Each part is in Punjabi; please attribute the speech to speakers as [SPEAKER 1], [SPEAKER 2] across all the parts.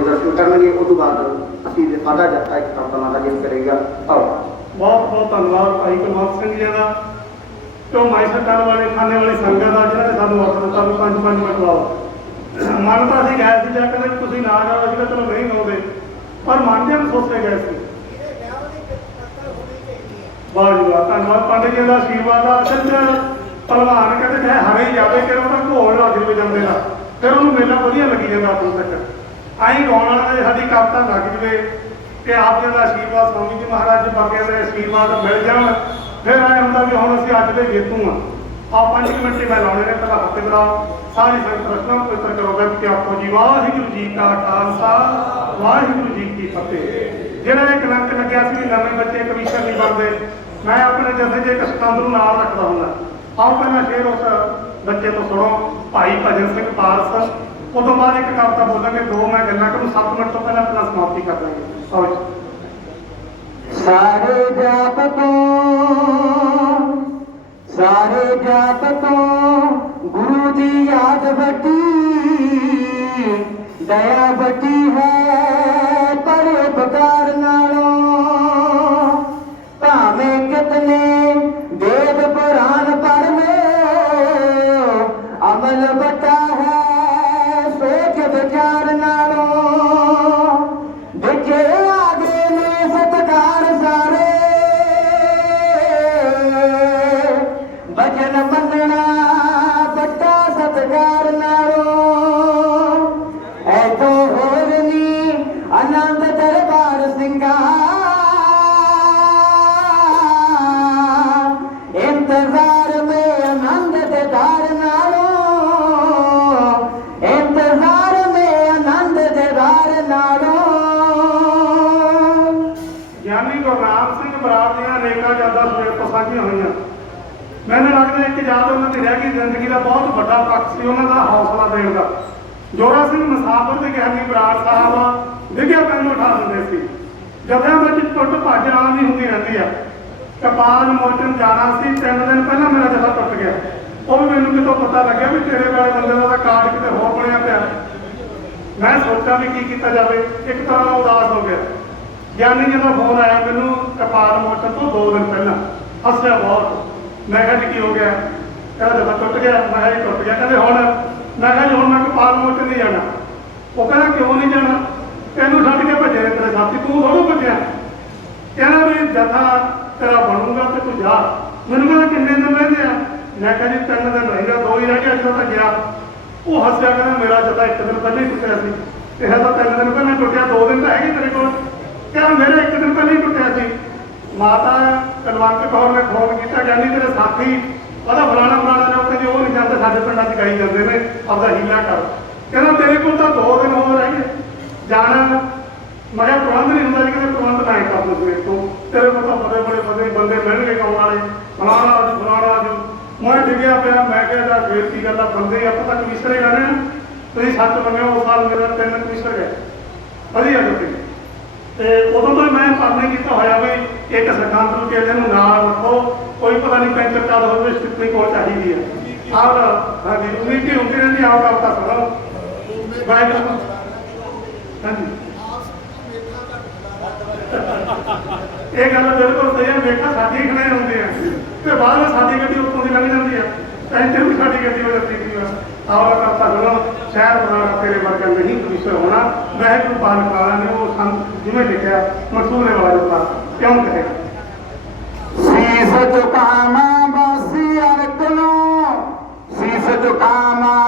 [SPEAKER 1] ਤੁਹਾਡੇ ਦਰਸ਼ਨ ਕਰਨਗੇ ਉਸ ਤੋਂ ਬਾਅਦ ਅਸੀਂ ਸਾਡਾ ਜੱਥਾ ਇੱਕ ਕਪਤਾਨਾ ਦਾ ਜਿੰਨ ਕਰੇਗਾ, ਆਓ।
[SPEAKER 2] ਬਹੁਤ ਬਹੁਤ ਧੰਨਵਾਦ ਭਾਈ ਕੁਲਵੰਤ ਸਿੰਘ ਜੀ ਦਾ। ਤੋਂ ਮਾਈ ਸਰਕਾਰ ਵਾਲੇ, ਖਾਨੇ ਵਾਲੀ ਸੰਗਤ ਦਾ, ਜਿਹਨਾਂ ਨੇ ਸਾਨੂੰ ਵਕਤ ਦਿੱਤਾ ਵੀ ਪੰਜ ਪੰਜ ਮਿੰਟ ਲਾਓ। ਮਨ ਤਾਂ ਅਸੀਂ ਗਏ ਸੀ ਜਾਂ ਕਹਿੰਦੇ ਵੀ ਤੁਸੀਂ ਨਾ ਜਾਓ, ਅਸੀਂ ਤਾਂ ਚਲੋ ਨਹੀਂ ਲਾਉਂਦੇ। ਪਰ ਮਨ ਦੇ ਅਨਸੋਸੇ ਗਏ ਸੀ। ਵਾਹ ਜੀ ਵਾਹ, ਧੰਨਵਾਦ। ਪੰਡਿਤ ਜੀ ਦਾ ਆਸ਼ੀਰਵਾਦ ਆ। ਅਸਲ ਚ ਪਹਿਲਵਾਨ ਕਹਿੰਦੇ, ਚਾਹੇ ਹਾਰੇ ਜਾਵੇ ਕਿ ਉਹਦਾ ਘੋਲ ਲੱਗ ਜਵੇ ਜਾਂਦੇ ਦਾ ਫਿਰ ਉਹਨੂੰ ਮੇਲਾ ਵਧੀਆ ਲੱਗੀ ਜਾਂਦਾ ਆਪੂ ਤੱਕ। ਆਈ ਗਾਉਣ ਵਾਲਾ ਦੇ ਸਾਡੀ ਕਵਿਤਾ ਲੱਗ ਜਵੇ ਕਿ ਆਪ ਜੀ ਦਾ ਆਸ਼ੀਰਵਾਦ ਸਵਾਮੀ ਜੀ ਮਹਾਰਾਜ ਜੀ ਬਾਕਿਆਂ ਦੇ ਆਸ਼ੀਰਵਾਦ ਮਿਲ ਜਾਣ, ਫਿਰ ਆਏ ਹੁੰਦਾ ਵੀ ਹੁਣ ਅਸੀਂ ਅੱਜ ਦੇ ਜੇਤੂ ਆ। ਆ ਪੰਜ ਕੁ ਮਿੰਟ ਮੈਂ ਲਾਉਣੇ ਨੇ, ਪਹਿਲਾਂ ਹੱਥੇ ਬਰਾਓ ਸਾਰੀ ਸੰਗਤ ਰਸਨਾ ਪਵਿੱਤਰ ਕਰੋ ਬੇਨਤੀ ਆਪੋ ਜੀ, ਵਾਹਿਗੁਰੂ ਜੀ ਕਾ ਖਾਲਸਾ, ਵਾਹਿਗੁਰੂ ਜੀ ਕੀ ਫਤਿਹ। ਜਿਹੜਾ ਇਹ ਕਲੰਕ ਲੱਗਿਆ ਸੀ ਵੀ ਨਵੇਂ ਬੱਚੇ ਕਮਿਸ਼ਨ ਨਹੀਂ ਬਣਦੇ। ਮੈਂ ਆਪਣੇ ਜਥੇ ਜੇ ਇੱਕ ਸਤੰਦ ਨੂੰ ਨਾਲ ਰੱਖਦਾ ਹੁੰਦਾ। ਆਓ ਪਹਿਲਾਂ ਸ਼ੇਰ ਉਸ ਬੱਚੇ ਤੋਂ ਸੁਣੋ, ਭਾਈ ਭਜਨ ਸਿੰਘ ਪਾਰਸ। ਉਦੋਂ ਬਾਅਦ ਇੱਕ ਕਵਿਤਾ ਬੋਲਾਂਗੇ, ਦੋ ਮੈਂ ਗੱਲਾਂ ਕਰੂੰ 7 ਮਿੰਟ ਤੋਂ ਪਹਿਲਾਂ ਪਹਿਲਾਂ ਸਮਾਪਤੀ ਕਰ ਦਾਂਗੇ। ਆਓ
[SPEAKER 1] ਸਾਰੇ ਜਾਤ ਤੋਂ, ਸਾਰੇ ਜਾਤ ਤੋਂ ਗੁਰੂ ਦੀ ਯਾਦ ਬਟੀ ਦਇਆ ਬਟੀ ਹੈ।
[SPEAKER 2] ਗੁਰਨਾਮ ਦੀਆਂ ਅਨੇਕਾਂ ਯਾਦਾਂ ਸਵੇਰ ਹੋਈਆਂ। ਮੈਨੂੰ ਲੱਗਦਾ ਇੱਕ ਯਾਦ ਉਹਨਾਂ ਦੀ ਰਹਿ ਗਈ, ਜ਼ਿੰਦਗੀ ਦਾ ਬਹੁਤ ਵੱਡਾ ਪੱਖ ਸੀ ਉਹਨਾਂ ਦਾ ਹੌਸਲਾ ਦੇਣ ਦਾ। ਜੋਰਾ ਸਿੰਘ ਮੁਸਾਫਰ ਤੇ ਗਿਆਨੀ ਬਰਾੜ ਸਾਹਿਬ ਵਿਗਿਆ ਪੈਨ ਉਠਾ ਦਿੰਦੇ ਸੀ। ਜਦੋਂ ਵਿੱਚ ਟੁੱਟ ਭੱਜ ਆਉਣ ਦੀ ਹੁੰਦੀ ਰਹਿੰਦੀ ਆ। ਕਪਾਲ ਮੋਚਨ ਜਾਣਾ ਸੀ, ਤਿੰਨ ਦਿਨ ਪਹਿਲਾਂ ਮੇਰਾ ਜਥਾ ਟੁੱਟ ਗਿਆ। ਉਹ ਵੀ ਮੈਨੂੰ ਕਿਤੋਂ ਪਤਾ ਲੱਗਿਆ ਵੀ ਤੇਰੇ ਵਾਲੇ ਬੰਦੇ ਦਾ ਤਾਂ ਕਾਰਡ ਕਿਤੇ ਹੋਰ ਬਣਿਆ ਪਿਆ। ਮੈਂ ਸੋਚਾਂ ਵੀ ਕੀ ਕੀਤਾ ਜਾਵੇ, ਇੱਕ ਤਰ੍ਹਾਂ ਨਾਲ ਉਦਾਸ ਹੋ ਗਿਆ। ਗਿਆਨੀ ਜੀ ਦਾ ਫੋਨ ਆਇਆ, ਮੈਨੂੰ ਕਪਾਲ ਮੋਚਨ ਤੋਂ ਦੋ ਦਿਨ ਪਹਿਲਾਂ ਹੱਸਿਆ ਬਹੁਤ। ਮੈਂ ਕਿਹਾ ਜੀ, ਕੀ ਹੋ ਗਿਆ? ਕਹਿੰਦਾ, ਜਦੋਂ ਟੁੱਟ ਗਿਆ, ਮੈਂ ਕਿਹਾ ਜੀ, ਟੁੱਟ ਗਿਆ। ਕਹਿੰਦੇ, ਹੁਣ? ਮੈਂ ਕਿਹਾ ਜੀ, ਹੁਣ ਮੈਂ ਕਪਾਲ ਮੋਚਨ ਨਹੀਂ ਜਾਣਾ। ਉਹ ਕਹਿੰਦਾ, ਕਿਉਂ ਨਹੀਂ ਜਾਣਾ? ਤੈਨੂੰ ਛੱਡ ਕੇ ਭੱਜੇ ਨੇ ਤੇਰੇ ਸਾਥੀ, ਤੂੰ ਥੋੜੋ ਭੱਜਿਆ। ਕਹਿੰਦਾ ਵੀ ਜਥਾ ਤੇਰਾ ਬਣੂਗਾ ਤੇ ਤੂੰ ਜਾ। ਮੈਨੂੰ ਕਹਿੰਦਾ, ਕਿੰਨੇ ਦਿਨ ਰਹਿੰਦੇ ਆ? ਮੈਂ ਕਿਹਾ ਜੀ, ਤਿੰਨ ਦਿਨ ਰਹਿੰਦਾ, ਦੋ ਹੀ ਰਹਿ ਗਿਆ ਜਦੋਂ ਤਾਂ ਗਿਆ। ਉਹ ਹੱਸਿਆ, ਕਹਿੰਦਾ, ਮੇਰਾ ਜਥਾ ਇੱਕ ਦਿਨ ਪਹਿਲਾਂ ਹੀ ਟੁੱਟਿਆ ਸੀ। ਇਹ ਤਾਂ ਤਿੰਨ ਦਿਨ ਪਹਿਲਾਂ ਟੁੱਟਿਆ, ਦੋ ਦਿਨ ਤਾਂ ਹੈਗੇ ਤੇਰੇ ਕੋਲ। ਕਹਿੰਦਾ ਮੇਰੇ ਇੱਕ ਦਿਨ ਪਹਿਲਾਂ ਹੀ ਟੁੱਟਿਆ ਸੀ। ਮਾਤਾ ਕਲਵੰਤ ਕੌਰ ਨੇ ਫੋਨ ਕੀਤਾ, ਕਹਿੰਦੀ ਤੇਰੇ ਸਾਥੀ ਉਹਦਾ ਫਲਾਣਾ ਫਲਾਣਾ ਨੇ ਉਹ ਉਹ ਨਹੀਂ ਜਾਂਦੇ, ਸਾਡੇ ਪਿੰਡਾਂ 'ਚ ਗਾਈ ਜਾਂਦੇ ਨੇ, ਆਪਦਾ ਹੀਲਾ ਕਰ। ਕਹਿੰਦਾ ਤੇਰੇ ਕੋਲ ਤਾਂ ਦੋ ਦਿਨ ਹੋਰ ਰਹਿ ਜਾਣਾ, ਮੈਂ ਕਿਹਾ ਪ੍ਰਬੰਧ ਨਹੀਂ ਹੁੰਦਾ ਜੀ, ਕਹਿੰਦੇ ਪ੍ਰਬੰਧ ਨਾ ਹੀ ਕਰ ਦੋ ਸਵੇਰ ਤੋਂ ਤੇਰੇ ਕੋਲ ਤਾਂ ਬੜੇ ਬੜੇ ਬੰਦੇ ਬੰਦੇ ਮਿਲਣਗੇ ਗਾਉਣ ਵਾਲੇ? ਫਲਾਣਾ ਅੱਜ ਫਲਾਣਾ ਅੱਜ ਮੈਂ ਡਿੱਗਿਆ ਪਿਆ, ਮੈਂ ਕਿਹਾ ਯਾਰ ਫੇਰ ਕੀ ਗੱਲ ਆ, ਬੰਦੇ ਆਪਾਂ ਤਾਂ ਕਮਿਸ਼ਨਰ ਗਾਣੇ ਆ ਤੁਸੀਂ ਸੱਚ ਮੰਨਿਓ ਉਸ ਸਾਲ ਮੇਰਾ ਤਿੰਨ ਕਮਿਸ਼ਨਰ ਗਏ ਵਧੀਆ ਜੁੱਤੀ ਤੇ ਉਦੋਂ ਤੋਂ ਹੀ ਮੈਂ ਪਾਲਣੇ ਕੀਤਾ ਹੋਇਆ ਵੀ ਇੱਕ ਸਰਕਾਂਤ ਨੂੰ ਕਿਸੇ ਨੂੰ ਨਾਲ ਰੱਖੋ, ਕੋਈ ਪਤਾ ਨਹੀਂ ਪੈਂਚਰ ਕਦ ਹੋਵੇ ਸਟਿੱਪਣੀ ਕੋਲ ਚਾਹੀਦੀ ਹੈ। ਆਹ, ਹਾਂਜੀ, ਉਮੀਦ ਕੀ ਹੁੰਦੀ ਰਹਿੰਦੀ, ਆਪ ਆਪ ਤਾਂ ਸੁਣੋ ਵਾਹਿਗੁਰੂ। ਹਾਂਜੀ। ਇਹ ਗੱਲ ਬਿਲਕੁਲ ਸਹੀ ਹੈ ਵੇਖਾ ਸਾਡੀ ਖੜੇ ਹੁੰਦੇ ਆ ਤੇ ਬਾਅਦ ਵਿੱਚ ਸਾਡੀ ਗੱਡੀ ਉੱਥੋਂ ਦੀ ਲੰਘ ਜਾਂਦੀ ਆ ਪੈਂਚਰ ਵੀ ਸਾਡੀ ਗੱਡੀ ਹੋ ਜਾਂਦੀ ਸੀ ਆਵਲਾ ਕਰਤਾ ਗੁਰੂ ਸ਼ਹਿਰ ਬਣਾਉਣਾ ਤੇਰੇ ਵਰਗਾ ਨਹੀਂ ਕਮਿਸ਼ਨ ਹੋਣਾ। ਵਾਹਿਗੁਰੂ ਪਾਲਕਾਲਾ ਨੇ ਉਹ ਸੰਤ ਜਿਵੇਂ ਲਿਖਿਆ, ਮਸੂਲੇ ਵਾਲਾ ਜੁਤਾ ਕਿਉਂ ਕਹੇ?
[SPEAKER 1] ਸੀਸ ਝੁਕਾਵਾਂ ਬਾਸੀ ਅਰਕ ਨੂੰ ਸੀਸ ਝੁਕਾਵਾਂ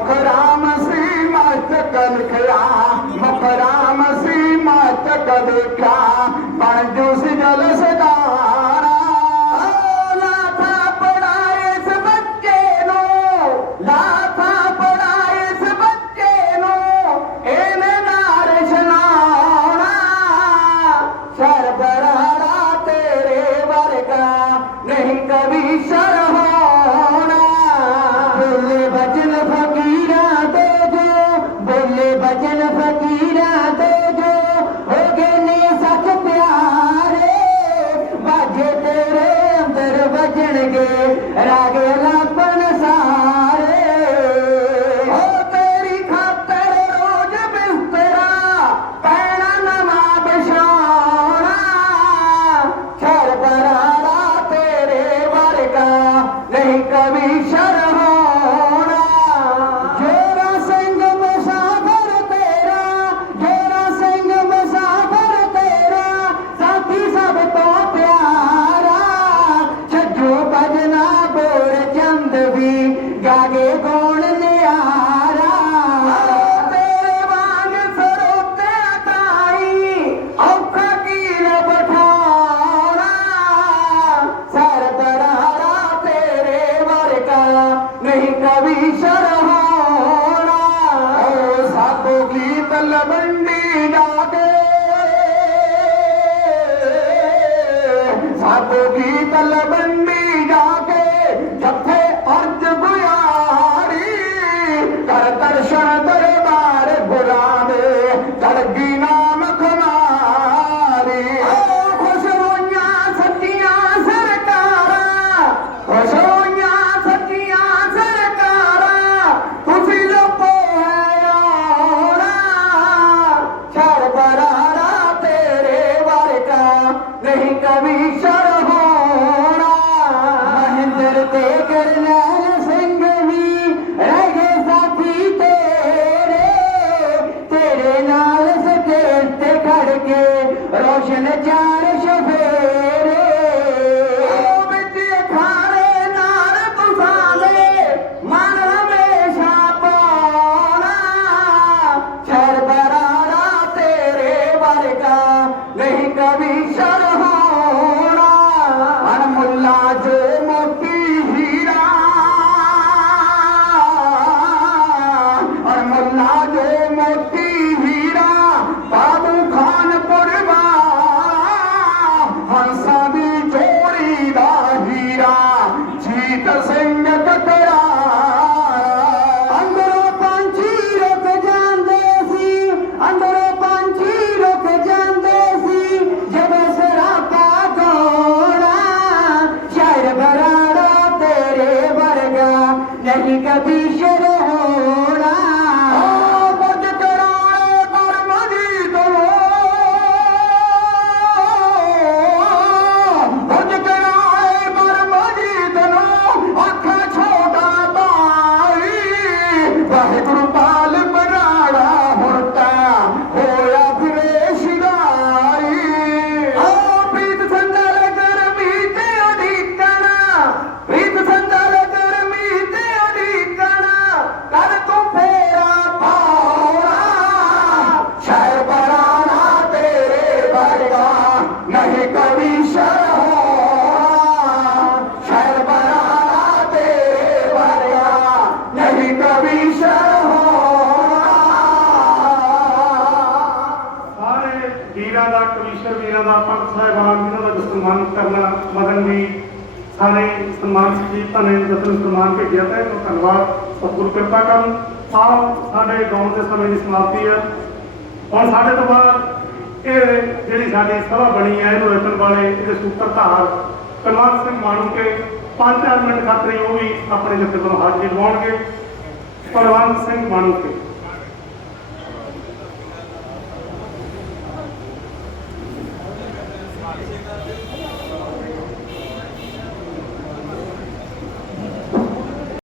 [SPEAKER 1] caralho. ਭਜਣਗੇ ਰਾਗ ਅਲਾ quero te ver. ਪਿੰਡਾਂ ਦਾ,
[SPEAKER 2] ਕਮਿਸ਼ਨਰ ਵੀਰਾਂ ਦਾ ਪੰਚ ਸਾਹਿਬਾਨ ਜਿਨ੍ਹਾਂ ਦਾ ਸਨਮਾਨਿਤ ਕਰਨਾ, ਮਦਨ ਵੀ ਸਾਰੇ ਸਨਮਾਨ ਸਜੀਤ ਨੇ ਜਤਨ ਸਨਮਾਨ ਭੇਜਿਆ ਤਾਂ ਇਹਨੂੰ ਧੰਨਵਾਦ ਸਤਿਗੁਰ ਕਿਰਪਾ ਕਰਨ। ਸਾਹਿਬ ਸਾਡੇ ਗਾਉਣ ਦੇ ਸਮੇਂ ਦੀ ਸਮਾਪਤੀ ਹੈ ਹੁਣ ਸਾਡੇ ਤੋਂ ਬਾਅਦ ਇਹ ਜਿਹੜੀ ਸਾਡੀ ਸਭਾ ਬਣੀ ਹੈ ਇਹਨੂੰ ਰਚਣ ਵਾਲੇ, ਇਹਦੇ ਸੂਤਰਧਾਰ ਕਲਵਾਨ ਸਿੰਘ ਮਾਣੂਕੇ ਪੰਜ ਮਿੰਟ ਖਾਤਰ ਉਹ ਵੀ ਆਪਣੇ ਜਥੇ ਤੋਂ ਹਾਜ਼ਰੀ ਲਵਾਉਣਗੇ ਪਰਵਾਨ ਸਿੰਘ ਮਾਨੂ ਕੇ